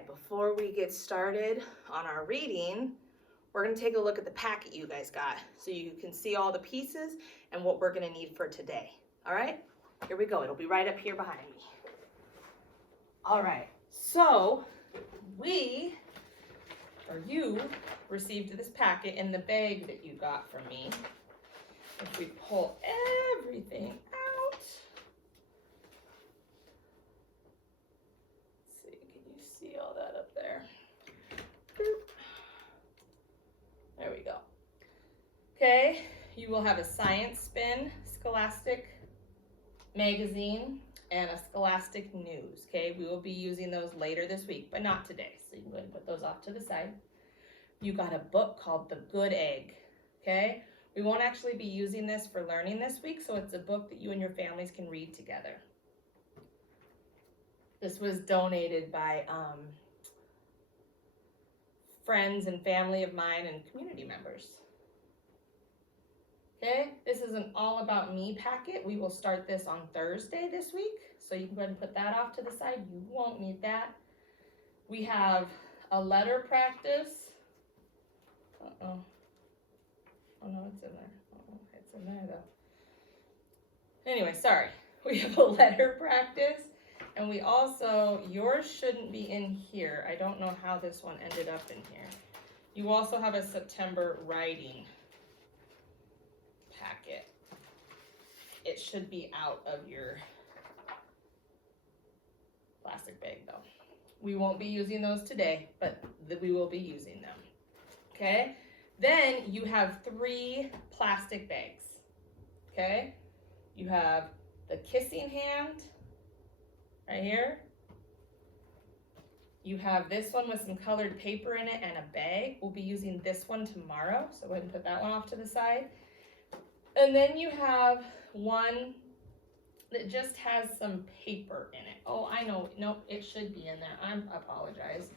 right, before we get started on our reading, we're going to take a look at the packet you guys got so you can see all the pieces and what we're going to need for today. All right, here we go. It'll be right up here behind me. All right, so you received this packet in the bag that you got from me. If we pull everything out, let's see, can you see all that up there? There we go. Okay, you will have a Science Spin Scholastic magazine and a Scholastic News. Okay, we will be using those later this week, but not today. So you can go ahead and put those off to the side. You got a book called The Good Egg. Okay, we won't actually be using this for learning this week, so it's a book that you and your families can read together. This was donated by friends and family of mine and community members. Okay, this is an All About Me packet. We will start this on Thursday this week, so you can go ahead and put that off to the side. You won't need that. We have a letter practice. Oh no, it's in there. It's in there though. Anyway, sorry. We have a letter practice, and we also, yours shouldn't be in here. I don't know how this one ended up in here. You also have a September writing packet. It should be out of your plastic bag though. We won't be using those today, but we will be using them. Okay, then you have 3 plastic bags. Okay, you have the Kissing Hand right here. You have this one with some colored paper in it and a bag. We'll be using this one tomorrow, so go ahead and put that one off to the side. And then you have one that just has some paper in it. Oh, I know, nope, it should be in there. I apologize.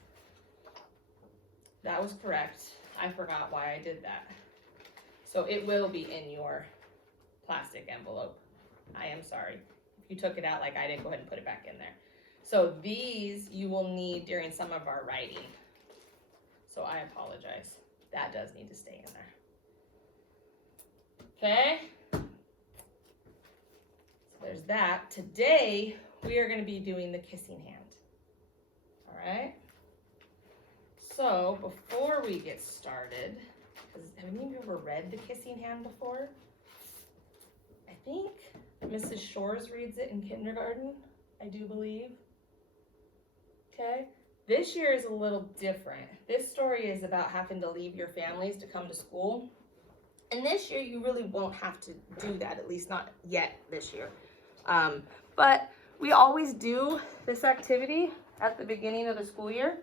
That was correct. I forgot why I did that. So it will be in your plastic envelope. I am sorry. If you took it out like I did, go ahead and put it back in there. So these you will need during some of our writing. So I apologize. That does need to stay in there. Okay? So there's that. Today, we are going to be doing the Kissing Hand. All right? So before we get started, have any of you ever read the Kissing Hand before? I think Mrs. Shores reads it in kindergarten, I do believe. Okay, this year is a little different. This story is about having to leave your families to come to school. And this year you really won't have to do that, at least not yet this year. But we always do this activity at the beginning of the school year.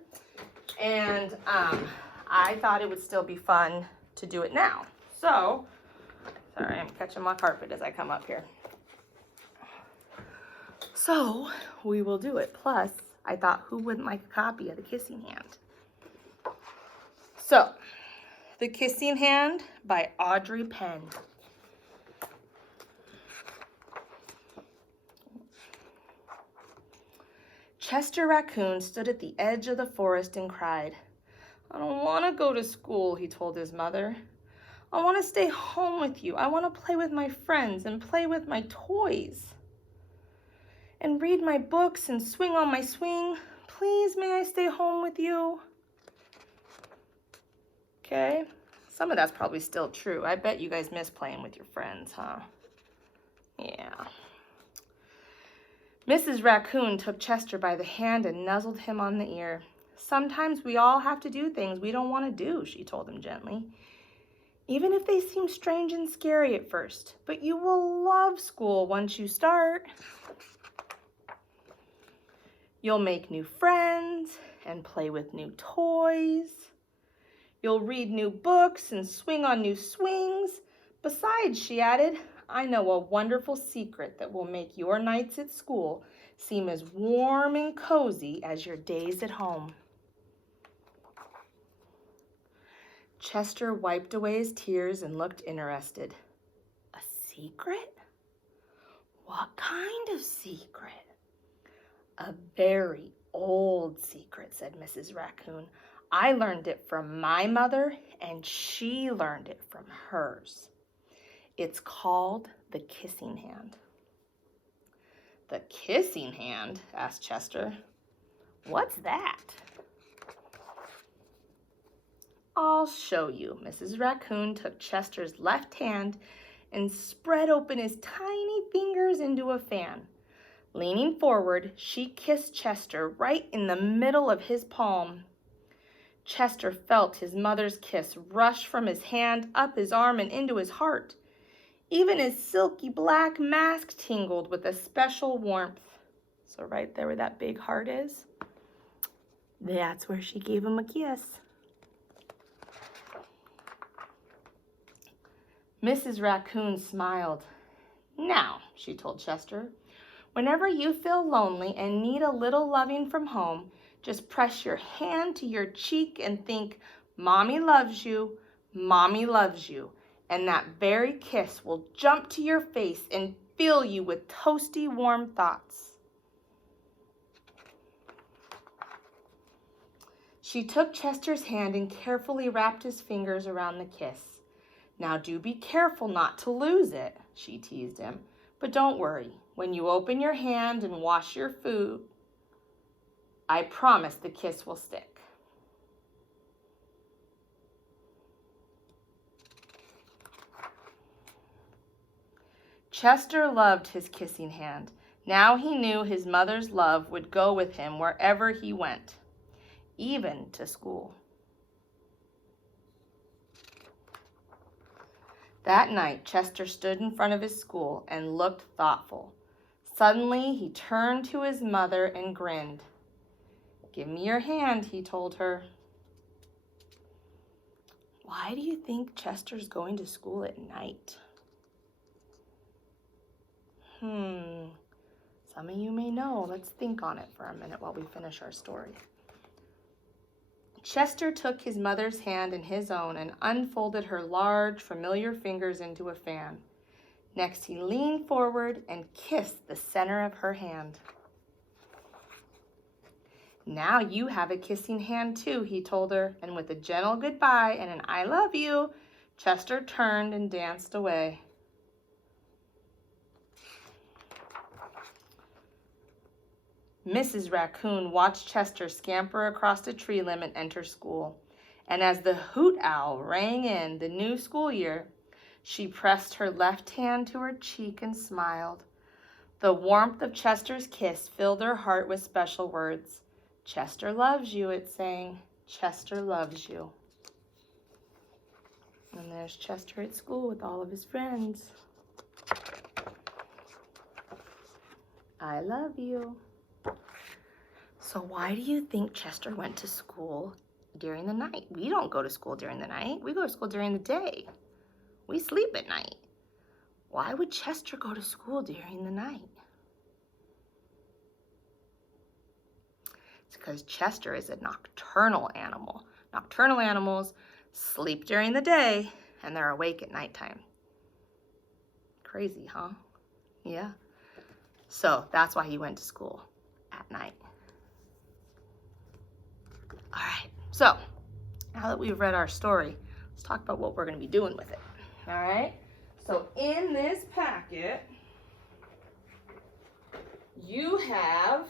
And I thought it would still be fun to do it now. So, sorry, I'm catching my carpet as I come up here. So, we will do it. Plus, I thought, who wouldn't like a copy of The Kissing Hand? So, The Kissing Hand by Audrey Penn. Chester Raccoon stood at the edge of the forest and cried. I don't want to go to school, he told his mother. I want to stay home with you. I want to play with my friends and play with my toys. And read my books and swing on my swing. Please, may I stay home with you? Okay, some of that's probably still true. I bet you guys miss playing with your friends, huh? Yeah. Mrs. Raccoon took Chester by the hand and nuzzled him on the ear. Sometimes we all have to do things we don't want to do, she told him gently. Even if they seem strange and scary at first, but you will love school once you start. You'll make new friends and play with new toys. You'll read new books and swing on new swings. Besides, she added, I know a wonderful secret that will make your nights at school seem as warm and cozy as your days at home. Chester wiped away his tears and looked interested. A secret? What kind of secret? A very old secret, said Mrs. Raccoon. I learned it from my mother, and she learned it from hers. It's called the kissing hand. The kissing hand? Asked Chester. What's that? I'll show you. Mrs. Raccoon took Chester's left hand and spread open his tiny fingers into a fan. Leaning forward, she kissed Chester right in the middle of his palm. Chester felt his mother's kiss rush from his hand up his arm and into his heart. Even his silky black mask tingled with a special warmth. So right there where that big heart is, that's where she gave him a kiss. Mrs. Raccoon smiled. Now, she told Chester, whenever you feel lonely and need a little loving from home, just press your hand to your cheek and think, Mommy loves you, Mommy loves you. And that very kiss will jump to your face and fill you with toasty, warm thoughts. She took Chester's hand and carefully wrapped his fingers around the kiss. Now do be careful not to lose it, she teased him. But don't worry, when you open your hand and wash your food, I promise the kiss will stick. Chester loved his kissing hand. Now he knew his mother's love would go with him wherever he went, even to school. That night, Chester stood in front of his school and looked thoughtful. Suddenly, he turned to his mother and grinned. Give me your hand, he told her. Why do you think Chester's going to school at night? Some of you may know. Let's think on it for a minute while we finish our story. Chester took his mother's hand in his own and unfolded her large, familiar fingers into a fan. Next, he leaned forward and kissed the center of her hand. Now you have a kissing hand too, he told her, and with a gentle goodbye and an I love you, Chester turned and danced away. Mrs. Raccoon watched Chester scamper across a tree limb and enter school. And as the hoot owl rang in the new school year, she pressed her left hand to her cheek and smiled. The warmth of Chester's kiss filled her heart with special words. Chester loves you, it sang. Chester loves you. And there's Chester at school with all of his friends. I love you. So why do you think Chester went to school during the night? We don't go to school during the night. We go to school during the day. We sleep at night. Why would Chester go to school during the night? It's because Chester is a nocturnal animal. Nocturnal animals sleep during the day and they're awake at nighttime. Crazy, huh? Yeah. So that's why he went to school at night. All right, so now that we've read our story, let's talk about what we're going to be doing with it. All right, so in this packet, you have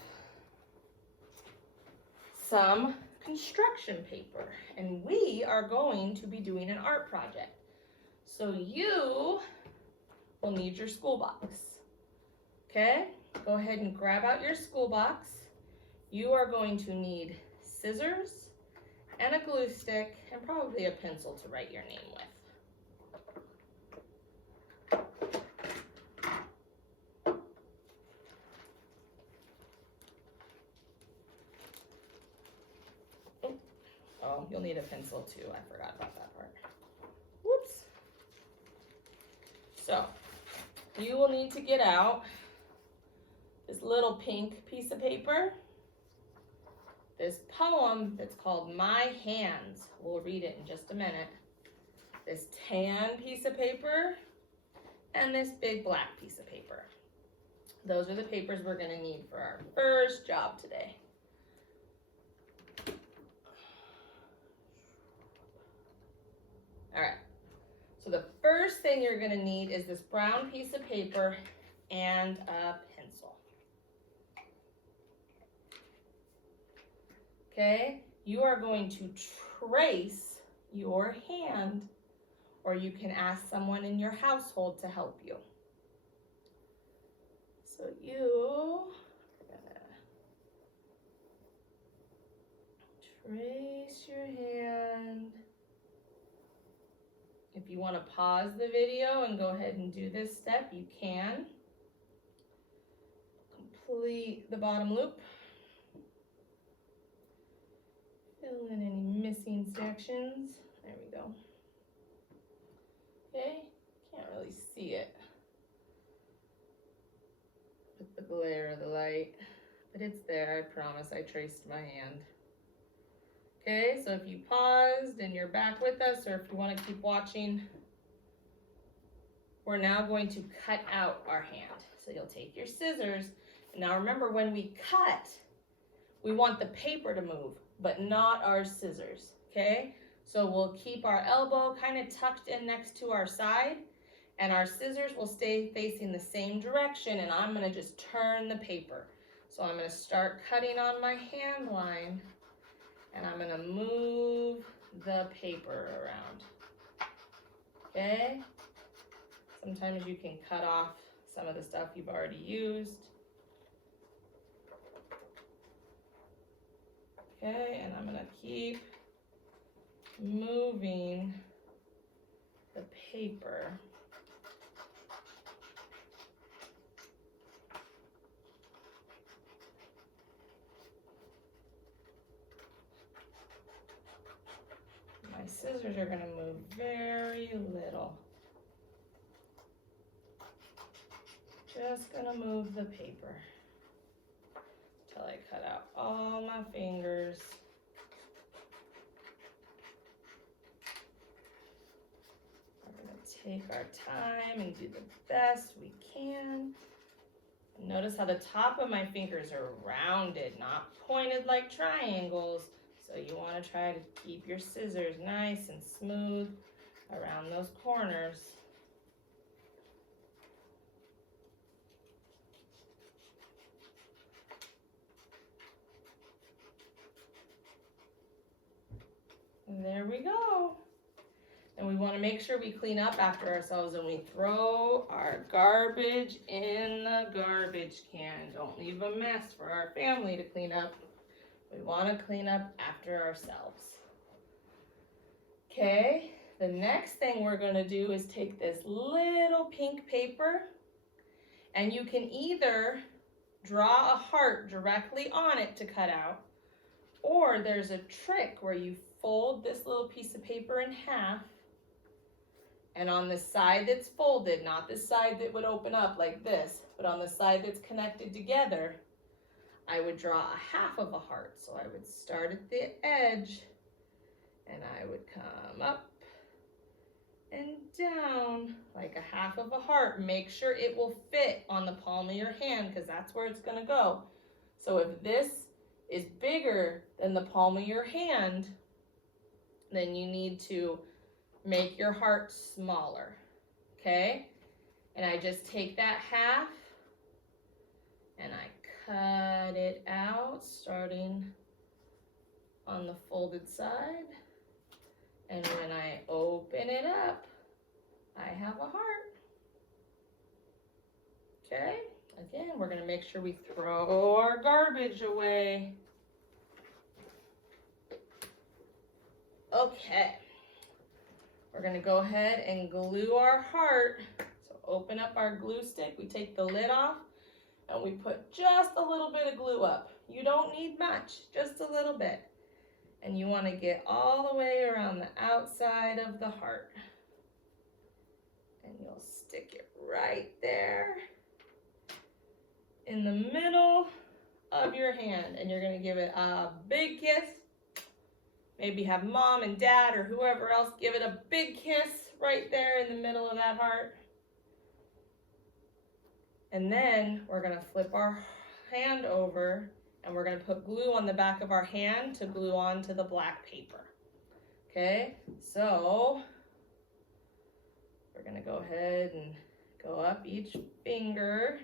some construction paper, and we are going to be doing an art project. So you will need your school box. Okay, go ahead and grab out your school box. You are going to need scissors and a glue stick and probably a pencil to write your name with. Oh, you'll need a pencil too. I forgot about that part. Whoops. So, you will need to get out this little pink piece of paper. This poem that's called My Hands. We'll read it in just a minute. This tan piece of paper and this big black piece of paper. Those are the papers we're going to need for our first job today. first thing you're gonna need is this brown piece of paper and a pencil. Okay, you are going to trace your hand, or you can ask someone in your household to help you. So you are gonna trace your hand. If you want to pause the video and go ahead and do this step, you can. Complete the bottom loop. Fill in any missing sections. There we go. Okay, can't really see it with the glare of the light, but it's there. I promise I traced my hand. Okay, so if you paused and you're back with us, or if you want to keep watching, we're now going to cut out our hand. So you'll take your scissors. Now remember, when we cut, we want the paper to move, but not our scissors, okay? So we'll keep our elbow kind of tucked in next to our side, and our scissors will stay facing the same direction, and I'm gonna just turn the paper. So I'm gonna start cutting on my hand line, and I'm gonna move the paper around, okay? Sometimes you can cut off some of the stuff you've already used. Okay, and I'm gonna keep moving the paper. My scissors are gonna move very little. Just gonna move the paper until I cut out all my fingers. We're gonna take our time and do the best we can. And notice how the top of my fingers are rounded, not pointed like triangles. So you wanna try to keep your scissors nice and smooth around those corners. And there we go. And we want to make sure we clean up after ourselves and we throw our garbage in the garbage can. Don't leave a mess for our family to clean up. We want to clean up after ourselves. Okay, the next thing we're going to do is take this little pink paper, and you can either draw a heart directly on it to cut out, or there's a trick where you fold this little piece of paper in half, and on the side that's folded, not the side that would open up like this, but on the side that's connected together, I would draw a half of a heart. So I would start at the edge, and I would come up and down like a half of a heart. Make sure it will fit on the palm of your hand, because that's where it's gonna go. So if this is bigger than the palm of your hand, then you need to make your heart smaller, okay? And I just take that half and I cut it out, starting on the folded side. And when I open it up, I have a heart. Okay, again, we're gonna make sure we throw our garbage away. Okay, we're gonna go ahead and glue our heart. So open up our glue stick, we take the lid off, and we put just a little bit of glue up. You don't need much, just a little bit. And you wanna get all the way around the outside of the heart. And you'll stick it right there in the middle of your hand. And you're gonna give it a big kiss. Maybe have mom and dad or whoever else give it a big kiss right there in the middle of that heart. And then we're gonna flip our hand over, and we're gonna put glue on the back of our hand to glue onto the black paper. Okay, so We're gonna go ahead and go up each finger.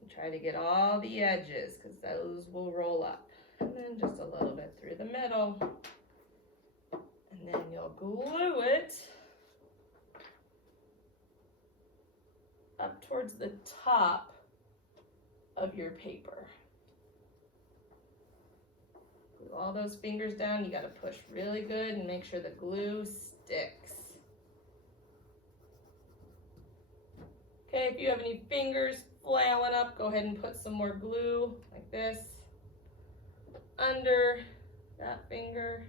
And try to get all the edges, because those will roll up. And then just a little bit through the middle. And then you'll glue it up towards the top of your paper. Glue all those fingers down. You got to push really good and make sure the glue sticks. Okay, if you have any fingers flailing up, go ahead and put some more glue like this under that finger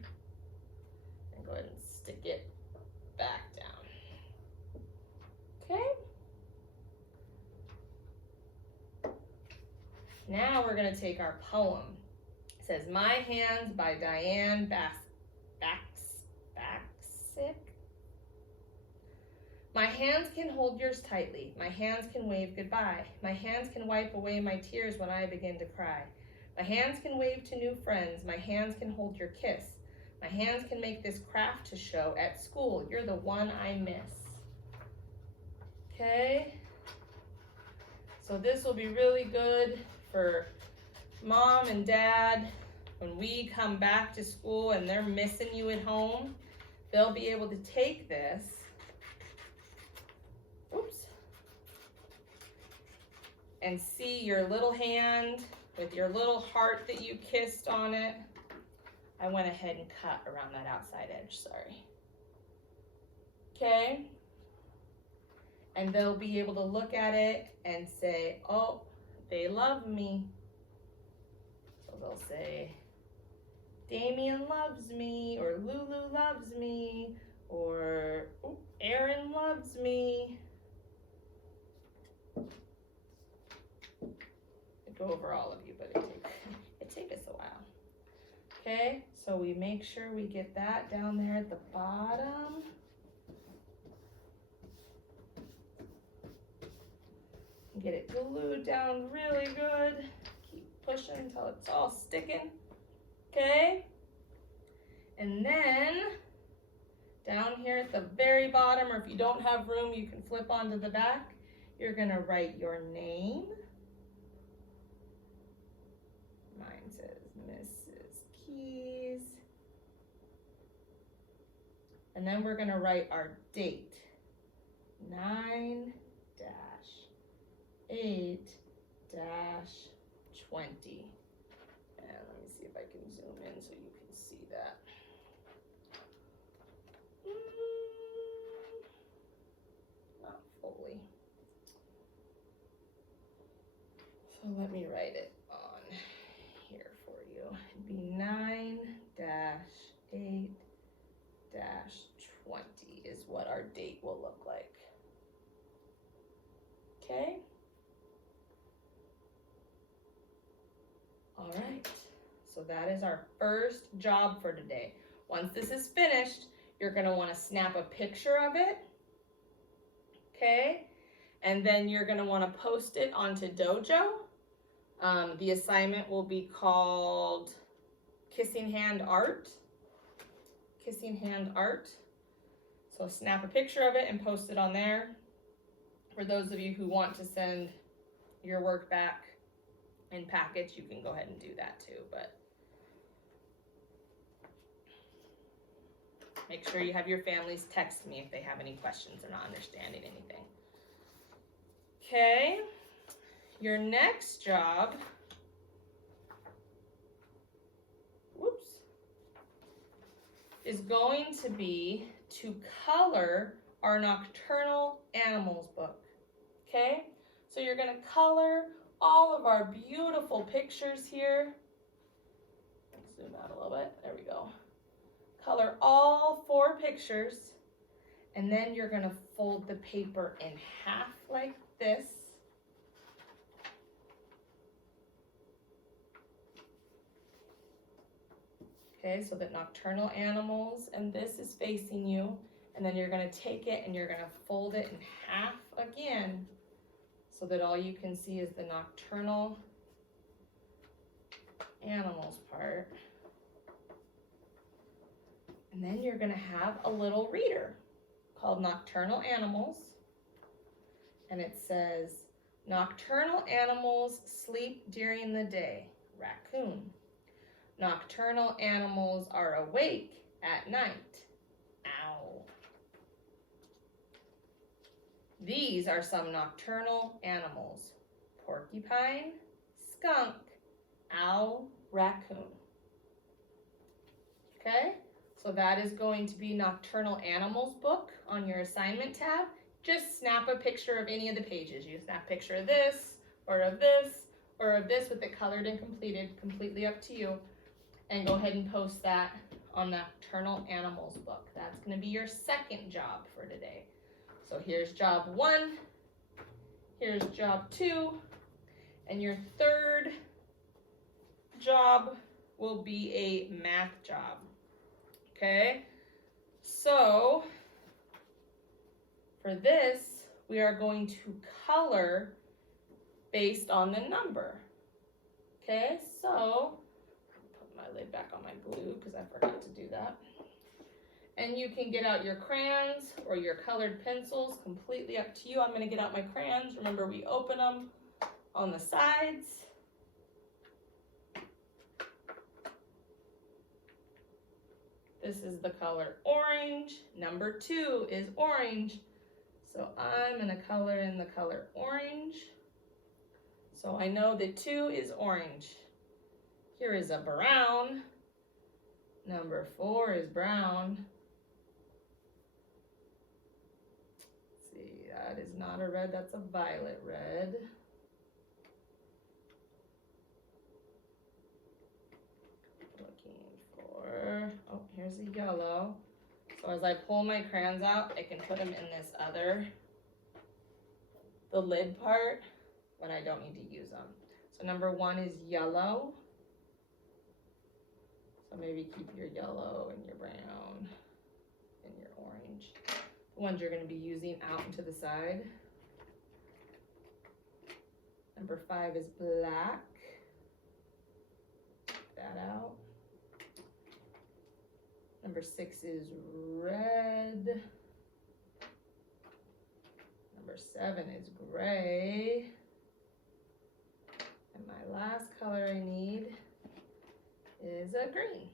and go ahead and stick it back down. Okay. Now we're going to take our poem. It says, My Hands by Diane Backsick. My hands can hold yours tightly. My hands can wave goodbye. My hands can wipe away my tears when I begin to cry. My hands can wave to new friends. My hands can hold your kiss. My hands can make this craft to show at school. You're the one I miss. Okay? So this will be really good for mom and dad when we come back to school and they're missing you at home. They'll be able to take this, and see your little hand with your little heart that you kissed on it. I went ahead and cut around that outside edge, sorry. Okay? And they'll be able to look at it and say, oh, they love me. So they'll say, Damien loves me, or Lulu loves me, or Aaron loves me. I go over all of you, but it takes us a while. Okay, so we make sure we get that down there at the bottom. Get it glued down really good. Keep pushing until it's all sticking. Okay? And then down here at the very bottom, or if you don't have room, you can flip onto the back. You're gonna write your name. Mine says Mrs. Keys. And then we're gonna write our date. 9-8-20. And let me see if I can zoom in so you can see that. Not fully. So let me write it on here for you. It'd be 9-8-20 is what our date will look like. Okay? All right, so that is our first job for today. Once this is finished, you're gonna wanna snap a picture of it, okay? And then you're gonna wanna post it onto Dojo. The assignment will be called Kissing Hand Art. Kissing Hand Art. So snap a picture of it and post it on there. For those of you who want to send your work back in packets, you can go ahead and do that too, but make sure you have your families text me if they have any questions or not understanding anything. Okay, your next job, is going to be to color our Nocturnal Animals book, okay? So you're gonna color all of our beautiful pictures here. Let's zoom out a little bit, there we go. Color all 4 pictures, and then you're gonna fold the paper in half like this. Okay, so that Nocturnal Animals, and this is facing you, and then you're gonna take it and you're gonna fold it in half again, so that all you can see is the Nocturnal Animals part. And And then you're gonna have a little reader called Nocturnal Animals. And it says, nocturnal animals sleep during the day, raccoon. Nocturnal animals are awake at night, owl. These are some nocturnal animals, porcupine, skunk, owl, raccoon. Okay, so that is going to be Nocturnal Animals book on your assignment tab. Just snap a picture of any of the pages. You snap a picture of this, or of this, or of this with it colored and completed, completely up to you. And go ahead and post that on Nocturnal Animals book. That's gonna be your second job for today. So here's job 1, here's job 2, and your third job will be a math job. Okay, so for this, we are going to color based on the number. Okay, so put my lid back on my glue because I forgot to do that. And you can get out your crayons or your colored pencils, completely up to you. I'm gonna get out my crayons. Remember, we open them on the sides. This is the color orange. Number 2 is orange. So I'm gonna color in the color orange. So I know that 2 is orange. Here is a brown. Number 4 is brown. Let's see, that is not a red, that's a violet red. Oh, here's a yellow. So as I pull my crayons out, I can put them in this other, the lid part, when I don't need to use them. So number 1 is yellow. So maybe keep your yellow and your brown and your orange. The ones you're going to be using out into the side. Number 5 is black. Take that out. Number 6 is red. Number 7 is gray. And my last color I need is a green.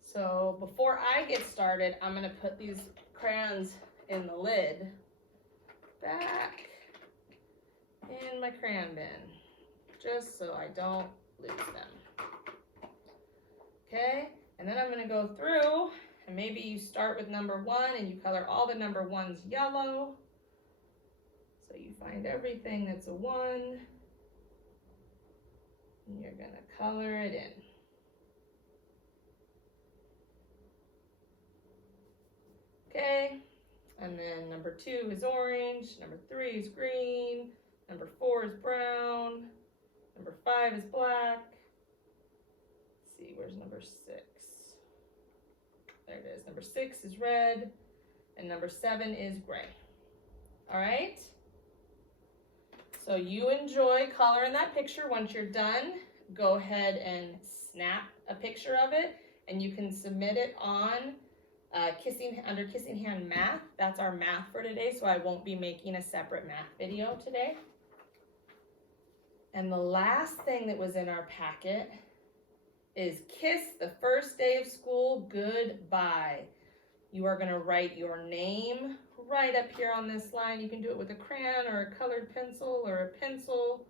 So before I get started, I'm gonna put these crayons in the lid back in my crayon bin, just so I don't lose them. Okay? And then I'm gonna go through, and maybe you start with number 1 and you color all the number 1s yellow. So you find everything that's a 1, and you're gonna color it in. Okay, and then number 2 is orange, number 3 is green, number 4 is brown, number 5 is black. Let's see, where's number 6? There it is. Number 6 is red, and number 7 is gray. All right? So you enjoy coloring that picture. Once you're done, go ahead and snap a picture of it, and you can submit it on under Kissing Hand Math. That's our math for today, so I won't be making a separate math video today. And the last thing that was in our packet is kiss the first day of school goodbye. You are going to write your name right up here on this line. You can do it with a crayon or a colored pencil or a pencil,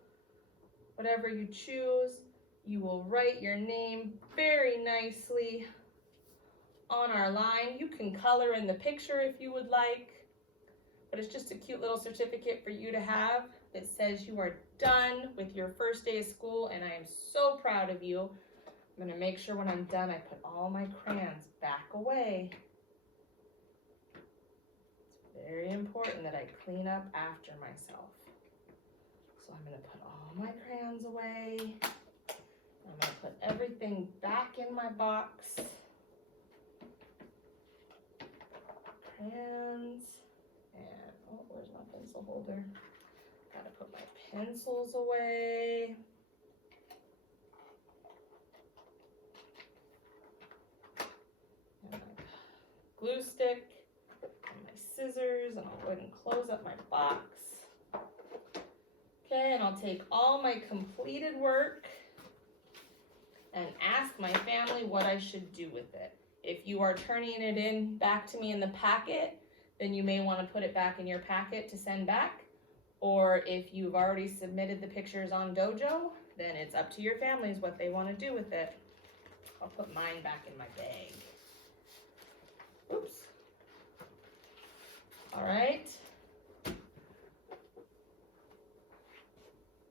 whatever you choose. You will write your name very nicely on our line. You can color in the picture if you would like, but it's just a cute little certificate for you to have that says you are done with your first day of school, and I am so proud of you. I'm going to make sure when I'm done I put all my crayons back away. It's very important that I clean up after myself. So I'm going to put all my crayons away. I'm going to put everything back in my box. Crayons. And, oh, where's my pencil holder? Got to put my pencils away. up my box. Okay, and I'll take all my completed work and ask my family what I should do with it. If you are turning it in back to me in the packet, then you may want to put it back in your packet to send back. Or if you've already submitted the pictures on Dojo, then it's up to your families what they want to do with it. I'll put mine back in my bag. Oops. All right.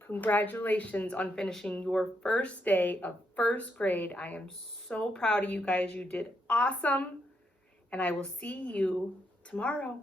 Congratulations on finishing your first day of first grade. I am so proud of you guys. You did awesome. And I will see you tomorrow.